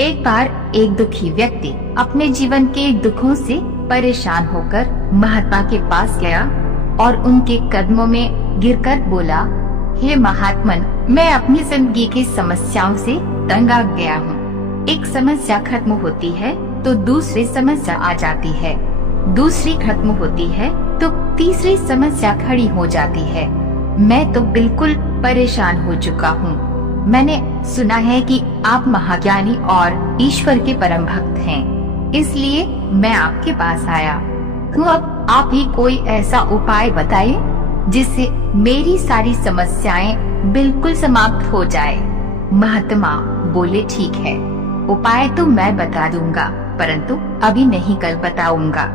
एक बार एक दुखी व्यक्ति अपने जीवन के दुखों से परेशान होकर महात्मा के पास गया और उनके कदमों में गिरकर बोला, हे महात्मन, मैं अपनी जिंदगी की समस्याओं से तंग आ गया हूँ। एक समस्या खत्म होती है तो दूसरी समस्या आ जाती है, दूसरी खत्म होती है तो तीसरी समस्या खड़ी हो जाती है। मैं तो बिल्कुल परेशान हो चुका हूँ। मैंने सुना है कि आप महाज्ञानी और ईश्वर के परम भक्त हैं, इसलिए मैं आपके पास आया हूँ। अब आप ही कोई ऐसा उपाय बताइए जिससे मेरी सारी समस्याएं बिल्कुल समाप्त हो जाए। महात्मा बोले, ठीक है, उपाय तो मैं बता दूंगा, परंतु अभी नहीं, कल बताऊंगा।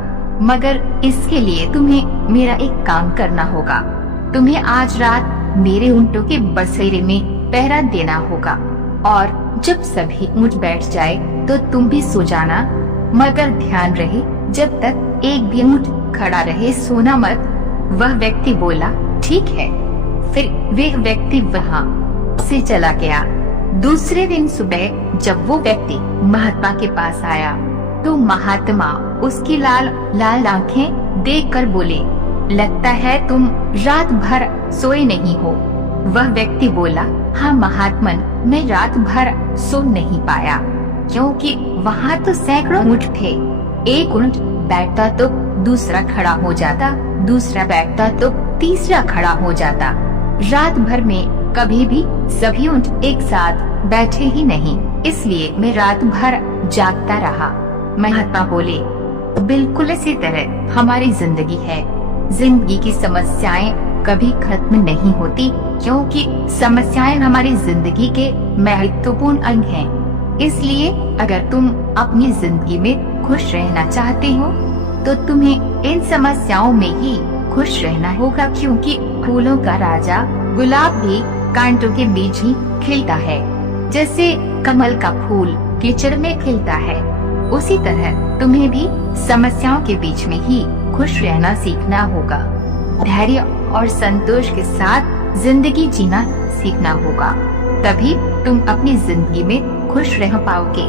मगर इसके लिए तुम्हें मेरा एक काम करना होगा। तुम्हें आज रात मेरे ऊंटों के बसेरे में पहरा देना होगा और जब सभी ऊंट बैठ जाए तो तुम भी सो जाना, मगर ध्यान रहे जब तक एक भी ऊंट खड़ा रहे सोना मत। वह व्यक्ति बोला, ठीक है। फिर वह व्यक्ति वहाँ से चला गया। दूसरे दिन सुबह जब वो व्यक्ति महात्मा के पास आया तो महात्मा उसकी लाल लाल आंखें देखकर बोले, लगता है तुम रात भर सोए नहीं हो। वह व्यक्ति बोला, हाँ महात्मन, मैं रात भर सो नहीं पाया क्योंकि वहाँ तो सैकड़ों ऊंट थे। एक ऊंट बैठता तो दूसरा खड़ा हो जाता, दूसरा बैठता तो तीसरा खड़ा हो जाता। रात भर में कभी भी सभी ऊंट एक साथ बैठे ही नहीं, इसलिए मैं रात भर जागता रहा। महात्मा बोले, बिल्कुल इसी तरह हमारी जिंदगी है। जिंदगी की समस्याएं कभी खत्म नहीं होती क्योंकि समस्याएं हमारी जिंदगी के महत्वपूर्ण अंग हैं। इसलिए अगर तुम अपनी जिंदगी में खुश रहना चाहते हो तो तुम्हें इन समस्याओं में ही खुश रहना होगा, क्योंकि फूलों का राजा गुलाब भी कांटों के बीच ही खिलता है। जैसे कमल का फूल कीचड़ में खिलता है, उसी तरह तुम्हें भी समस्याओं के बीच में ही खुश रहना सीखना होगा। धैर्य और संतोष के साथ जिंदगी जीना सीखना होगा, तभी तुम अपनी जिंदगी में खुश रह पाओगे।